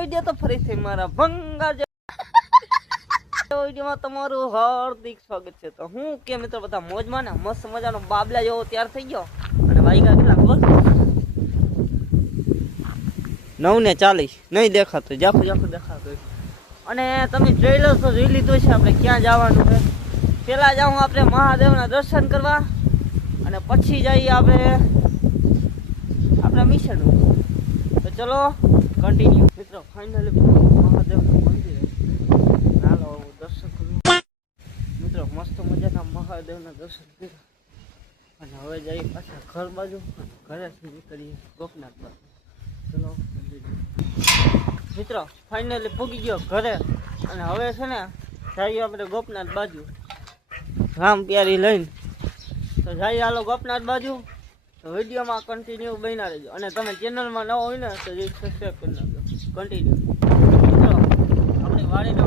Video તો ફરીથી મારા ભંગાર વિડીયોમાં તમારું હાર્દિક સ્વાગત છે। તો હું કે મિત્રો બધા મોજમાં ને મસ્ત મજાનો બાબલા જેવો તૈયાર થઈ ગયો અને વાયગા કેટલા ખબર 9:40 નહીં દેખાતું જાખું દેખાતું અને તમે ટ્રેલર તો જોઈ લીધું છે। આપણે ક્યાં જવાનું છે પહેલા જાઉં આપણે મહાદેવના દર્શન કરવા અને પછી જઈએ આપણે મિશન। તો ચલો કન્ટિન્યુ મિત્રો ફાઇનલી મહાદેવનું મંદિર ચાલો દર્શન કરવા મિત્રો મસ્ત મજાના મહાદેવના દર્શન કર્યા અને હવે જઈએ પાછા ઘર બાજુ ઘરેથી નીકળીએ ગોપનાથ બાજુ। ચલો મિત્રો ફાઇનલી પૂગી ગયો ઘરે અને હવે છે ને જઈએ આપણે ગોપનાથ બાજુ રામ પ્યારી લઈને। તો જઈએ હાલો ગોપનાથ બાજુ। તો વિડીયોમાં કન્ટિન્યુ બન્યા રહેજો અને તમે ચેનલમાં ન હોય ને તો સબસ્ક્રાઈબ કરી નાખજો કન્ટિન્યુ। મિત્રો આપણે વાડીનો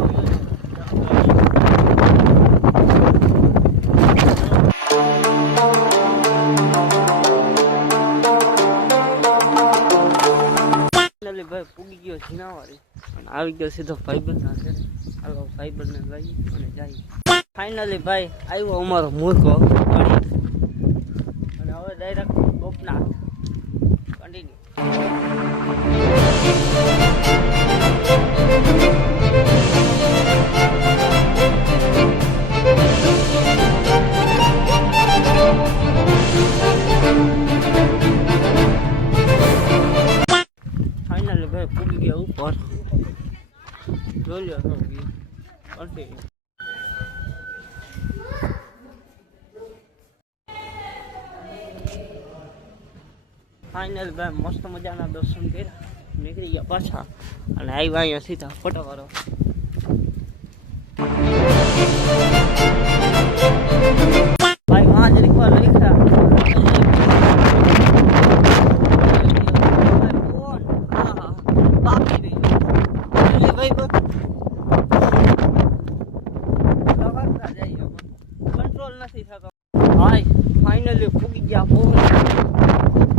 ભાઈ પૂગી ગયો ઝીણાવાળી અને આવી ગયો સીધો ભાઈબંધના ઘરે। હાલો ભાઈબંધને લઈ અને જઈએ। ફાઇનલી ભાઈ આવ્યો અમારો મૂર્ખો અને હવે ડાયરેક્ટ ગોપનાથ કન્ટિન્યુ। ફાઇનલી ભાઈ પૂગી ગયા ઉપર જોઈ લો કન્ટિન્યુ। ફાઇનલ ભાઈ મસ્ત મજાના દર્શન કર્યા નીકળી ગયા પાછા અને આવ્યા અહીંયા સીધા ફોટોવાળો ભાઈ માં જ રીખવા લખ્યા કંટ્રોલ નથી થતો ભાઈ ફાઇનલી પૂગી ગયા બહુ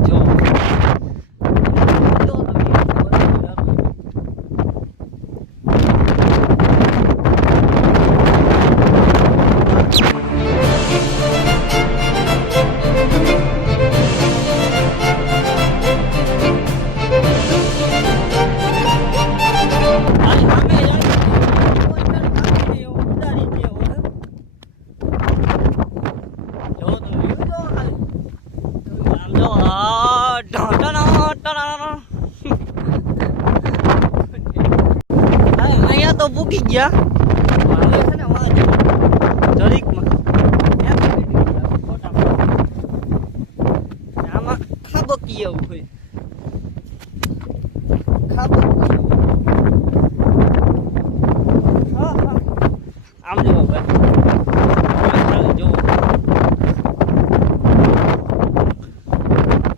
જો અહીંયા તો પૂકી ગયા હવે છે ને જરીકમાં આમાં ખાબકી એવું હોય આમ જો ભાઈ જો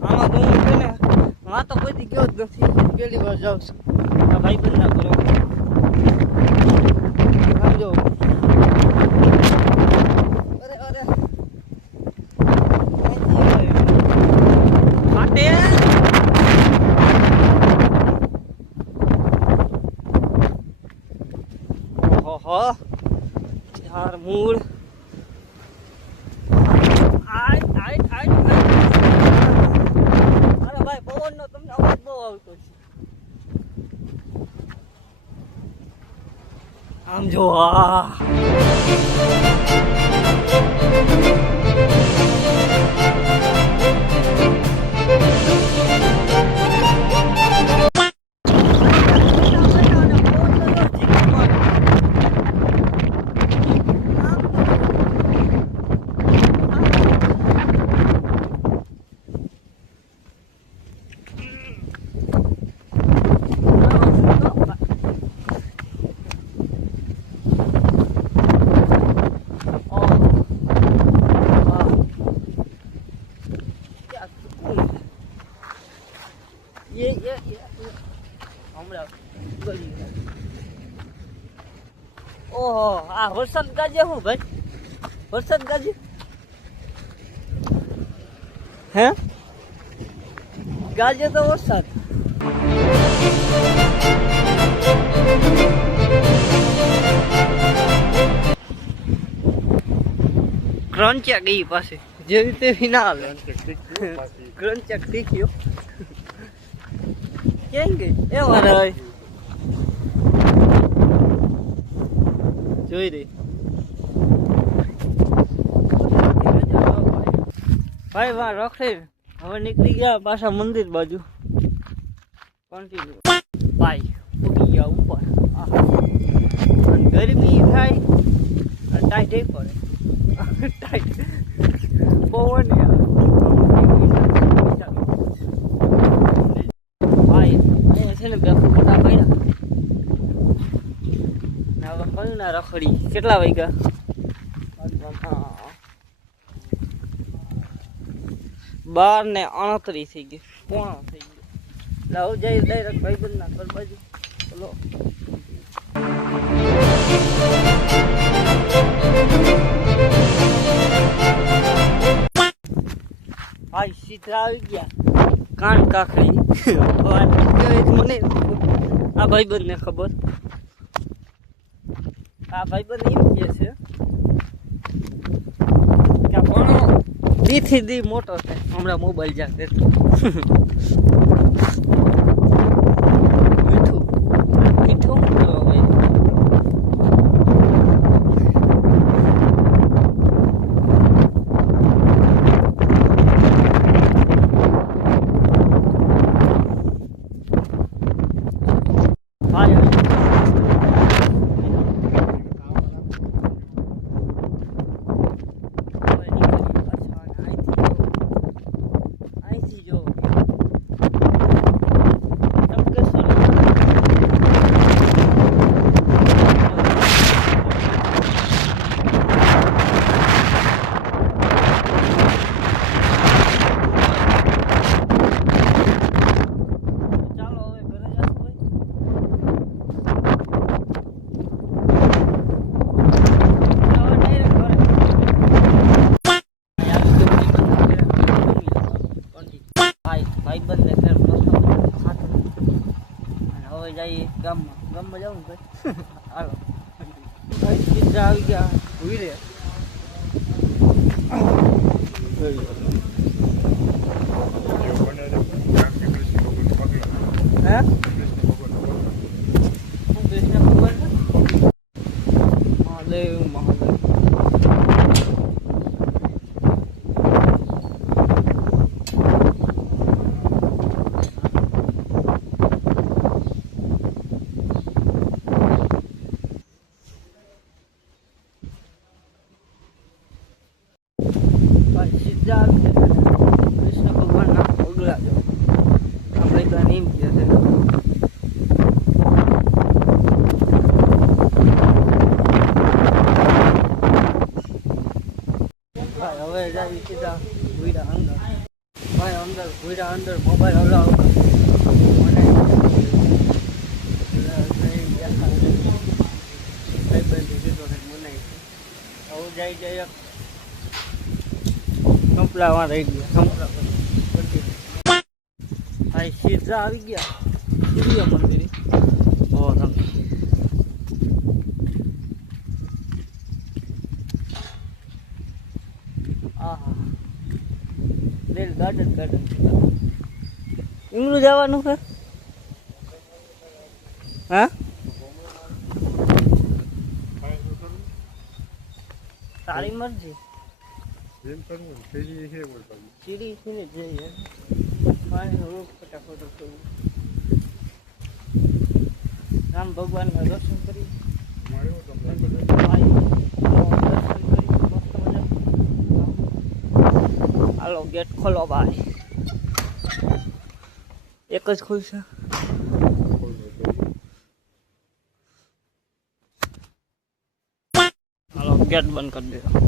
આમાં તો હું છે ને તો કોઈ ગયો જ નથી પહેલી વાર જાઉં છું આ ભાઈ બંધ ના કરો સમજો અરે ફાટે ઓહો યાર મૂળ પવનનો તમને અવાજ બહુ આવતો છે આમ જો ઓહો આ વરસાદ ગાજે હું ભાઈ વરસાદ ગાજે હે ગાજે તો વરસાદ ક્રંચ્યા ગઈ પાસે જેવી તેવી ના આવે ક્રંચ્યા શીખ્યો કેમ ગઈ એ વાર જોઈ રહી ભાઈ વાહ રખડી હવે નીકળી ગયા પાછા મંદિર બાજુ કન્ટિન્યુ ભાઈ ઉડી ગયા ઉપર ગરમી થાય ટાઈટ પડે ટાઈટ પવન ભાઈ અહીંયા છે ને બે ફોટા પડ્યા હવે કઈ ના રખડી કેટલા વાગ્યા 12:29 થઈ ગઈ પોણા થઈ ગઈ લાવ જઈ ડાયરેક્ટ ભાઈબંધ ના ઘર બાજુ ચલો ભાઈ સીધા આવી ગયા કાન કાકડી મને આ ભાઈબંધ ને ખબર આ ભાઈબંધ એમ કહે છે કે ભણો દીથી દી મોટો થાય હમણાં મોબાઈલ જાગ દેતો મીઠું મીઠું જઈએ ગામમાં જાઉં ને ભાઈ હાલો ભાઈ સીધા આવી ગયા ભૂઈ રે હે કૃષ્ણ ભગવાન મહાદેવ મહાદેવ કૃષ્ણ ભગવાન ના પગલા જો આપણે તો એમ કહે છે ભાઈ હવે જાય સીધા ભૂડા અંદર ભાઈ અંદર ભૂડા અંદર મોબાઈલ હલાવ જાય જાય સંપલામાં રહી ગયા સંપલા ભાઈ સીધા આવી ગયા સૂર્ય મંદિર ઓ તમે આહા રેલ ગાર્ડન ગાર્ડન એમનું જવાનું છે હા તારી મરજી સીડી છે ને જઈએ ફટાફટ રામ ભગવાનના દર્શન કરી હાલો ગેટ ખોલો ભાઈ એક જ ખુલશે હાલો ગેટ બંધ કરી દો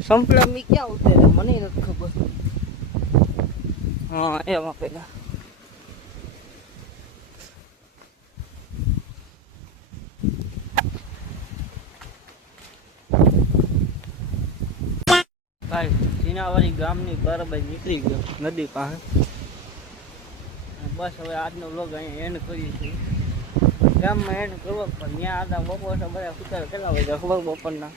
સંપલા મી ક્યાં ઉતરે મને નથી ખબર હા એમાં પેલા ત્યાં વળી ગામની બરાબર નીકળી ગયો નદી પાસે. બસ હવે આજનો વ્લોગ અહીંયા એન્ડ કરીએ છીએ. ગામમાં એન્ડ કરવો પણ ત્યાં આદા બપોર બધા સુતાર કેટલા વાગ્યા ખબર બપોરના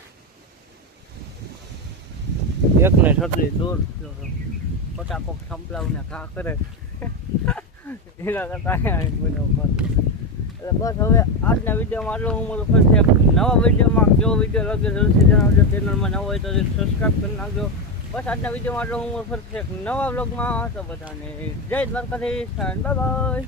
1:36 દોઢ ખોટા કોક સંપલાવને ઘા કરે એના કરતા એટલે બસ હવે આજના વિડીયોમાં આટલો હું મારું ફરશે. નવા વિડીયોમાં કેવો વિડીયો લાગ્યો જલ્દી જણાવજો. ચેનલમાં નવો હોય તો સબસ્ક્રાઈબ કરી નાખજો. બસ આજના વિડીયોમાં આટલો હું મારું ફરશે નવા વ્લોગમાં. તો બધાને જય દ્વારકાધીશ, બાય બાય.